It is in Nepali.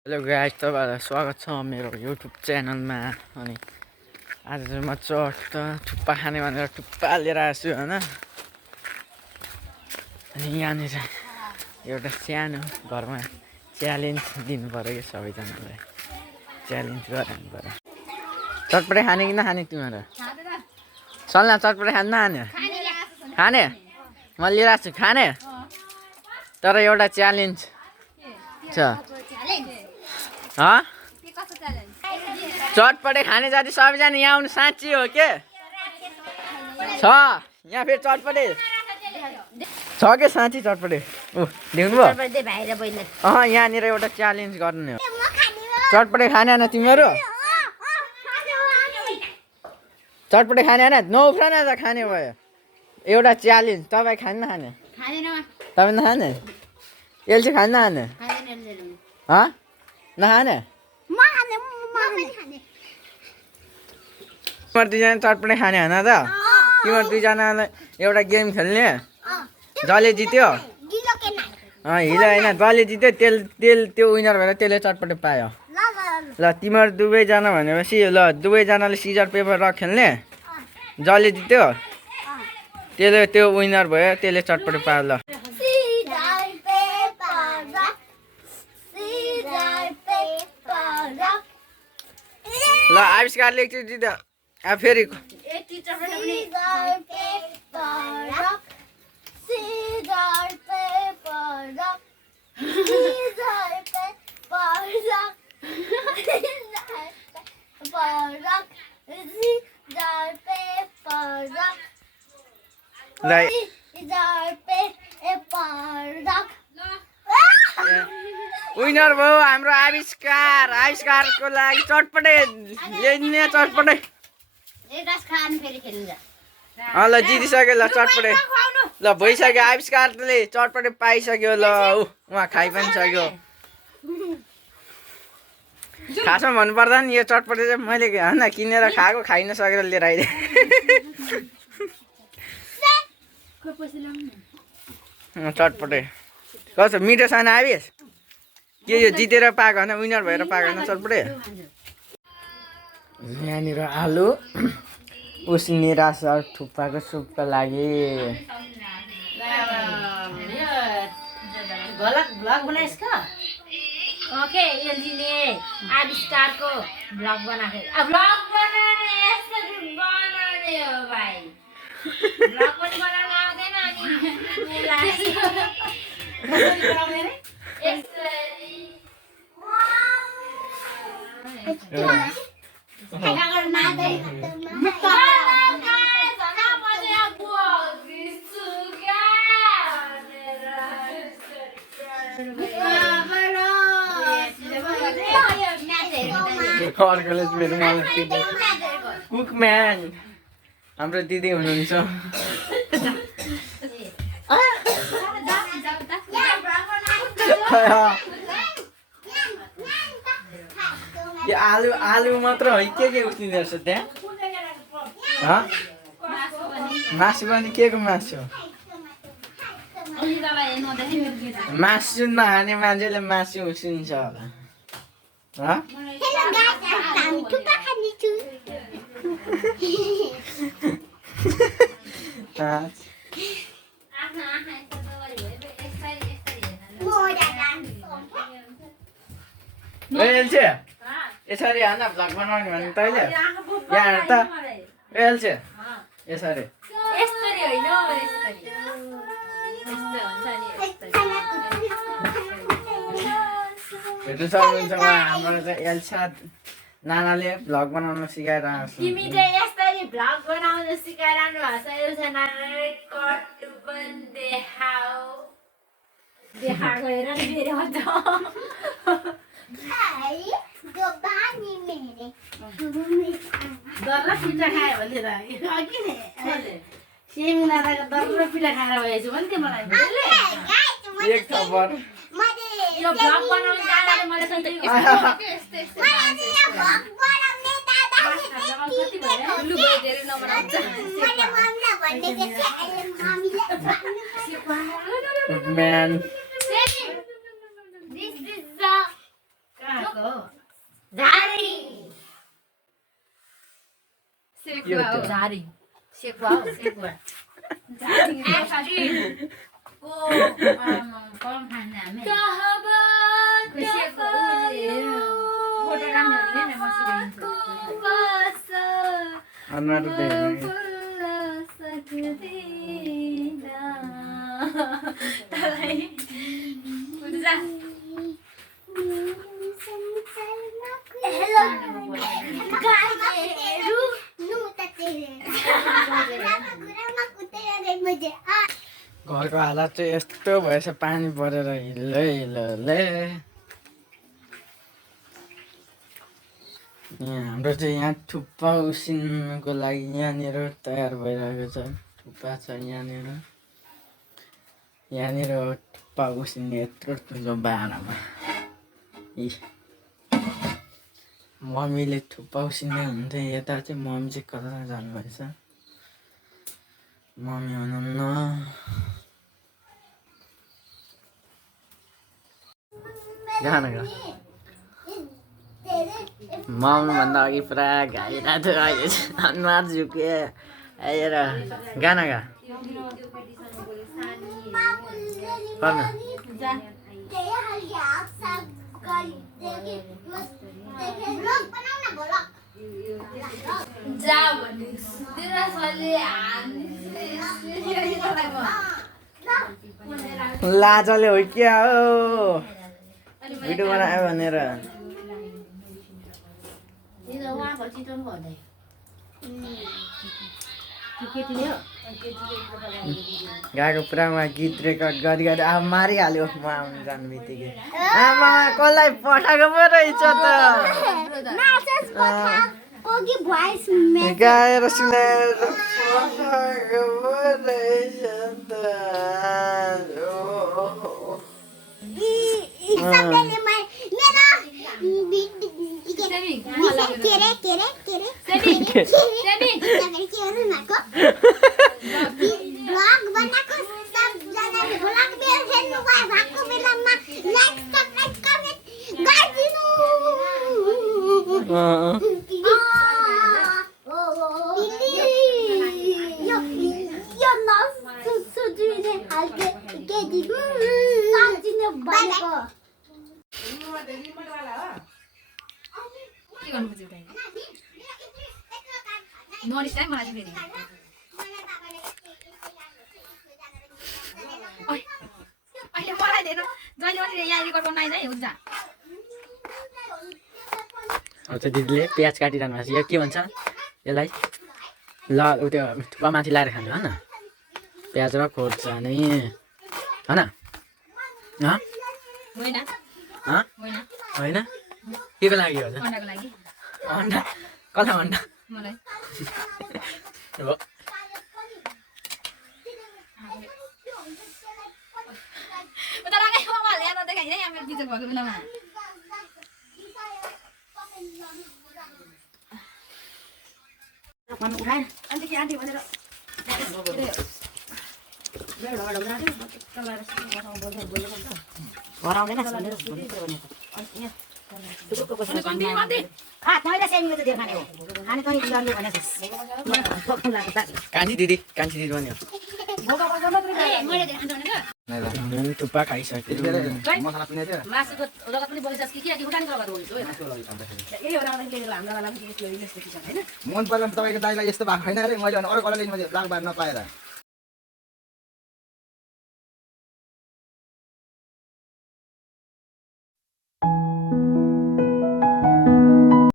हेलो गाइस, तपाईँहरूलाई स्वागत छ मेरो युट्युब च्यानलमा। अनि आज चाहिँ म चट थुक्पा खाने भनेर थुक्पा लिएर आएको छु होइन। अनि यहाँनिर एउटा सानो घरमा च्यालेन्ज दिनु पऱ्यो कि सबैजनालाई च्यालेन्ज गराउनु पऱ्यो। चटपटे खाने कि नखाने तिमीहरू? सल्लाह चटपटे खाने नखाने? खाने म लिएर आएको छु खाने, तर एउटा च्यालेन्ज छ। चटपटे खाने जाति सबैजना यहाँ आउनु साँच्ची हो के छ? यहाँ फेरि चटपटे छ के साँच्ची चटपटे? देख्नुभयो? यहाँनिर एउटा च्यालेन्ज गर्ने हो। चटपटे खाने होइन तिमीहरू? चटपटे खाने होइन? नउफ्रन त खाने भयो। एउटा च्यालेन्ज। तपाईँ खाने नखाने? तपाईँ नखाने? यसले चाहिँ खाने नखाने? नखाने? तिमीहरू दुईजना चटपटे खाने होइन त? तिमीहरू दुईजनालाई एउटा गेम खेल्ने, जसले जित्यो हिलो होइन, जसले जित्यो त्यो विनर भएर त्यसले चटपटे पायो। ल तिमीहरू दुवैजना भनेपछि ल दुवैजनाले सिजर पेपर रक खेल्ने, जसले जित्यो त्यसले त्यो विनर भयो, त्यसले चटपटे पायो। ल आविष्कारले एकचोटि जित्यो। फेरि विनर भयो हाम्रो आविष्कार। आविष्कारको लागि चटपटे ल्याइदिने, चटपटे। ल जितिसक्यो, ल चटपटे ल भइसक्यो। आविष्कारले चटपटे पाइसक्यो। ल उहाँ खाइ पनि सक्यो। खासमा भन्नुपर्दा नि यो चटपटे चाहिँ मैले होइन किनेर खाएको, खाइ नसकेर लिएर आइदिएँ। चटपटे कस्तो मिठो छैन आविष? के यो जितेर पाएको होइन, विनर भएर पाएको होइन चटपटे? यहाँनिर आलु उसिनेर छ थुक्पाको सुपको लागि। ओके एलजीले आविष्कारको ब्लग बनाएको। ब्लग बनाउने यसरी बनाउने हो भाइ। ब्लग पनि बनाउन आउँदैन अनि कुकम्यान हाम्रो दिदी हुनुहुन्छ। आलु मात्र है, के उसिँदो रहेछ त्यहाँ? मासु पनि के को मासु? मासु नखाने मान्छेले मासु उसिन्छ होला। यसरी होइन भ्लग बनाउने भने तैँले यहाँ त यसरी यसरी भेट्नु सक्नुहुन्छ। हाम्रो चाहिँ एल्सा नानाले भ्लग बनाउन सिकाइरहेको छ। तिमी चाहिँ यसरी भ्लग बनाउन सिकाइरहनु भएको छ। एल्सा नानाले कट्टु पनि देखाएको हेर नि फेरि हो त। दर्रा पिठा खायो भने सिमी दादाको दर्रा पिठा खाएर भएछु भने त्यो मलाई एक खबर यो भ्लग बनाउनु जाँदाखेरि मैले म्यान सेकुवा हो झारी सेकुवा हो सेकुवा को कम खाने हामी फोटो राख्नु नि मसिको अनुहार देख्ने घरको हालत चाहिँ यस्तो भएछ पानी परेर हिल्लै हिल्लै यहाँ हाम्रो चाहिँ यहाँ थुक्पा उसिन्नुको लागि यहाँनिर तयार भइरहेको छ थुक्पा छ यहाँनिर थुक्पा उसिन्ने यत्रो ठुलो भाँडामा मम्मीले थुक्पा उसिन्ने हुन्थ्यो यता चाहिँ मम्मी चाहिँ कता जानुभएछ मम्मी हुनुहुन्न गाना गा मम्मीभन्दा अघि पुरा गाइरहेको थियो अहिले चाहिँ अनुहार झुके आएर गाना गा लाजले हो क्या हो भिडियो बनायो भनेर गएको पुरामा गीत रेकर्ड गरी गरी अब मारिहाल्यो म आउनु जानु बित्तिकै आमा कसलाई पठाएको पो रहेछ त गाएर सुनाएर पठाएको पो रहेछ त दिदीले प्याज काटिरहनु भएको छ यो के भन्छ यसलाई ल त्यो थुक्पा माथि लाएर खानु होइन प्याज र खोर्सानी होइन होइन के को लागि हो अन्डा कसलाई अन्डा हो कान्छी दिदी भन्यो थुक्पा खाइसक्यो मन पर्दैन तपाईँको दाइलाई यस्तो भएको छैन अरे मैले अरू कलरले मैले ब्लाक बार नपाएर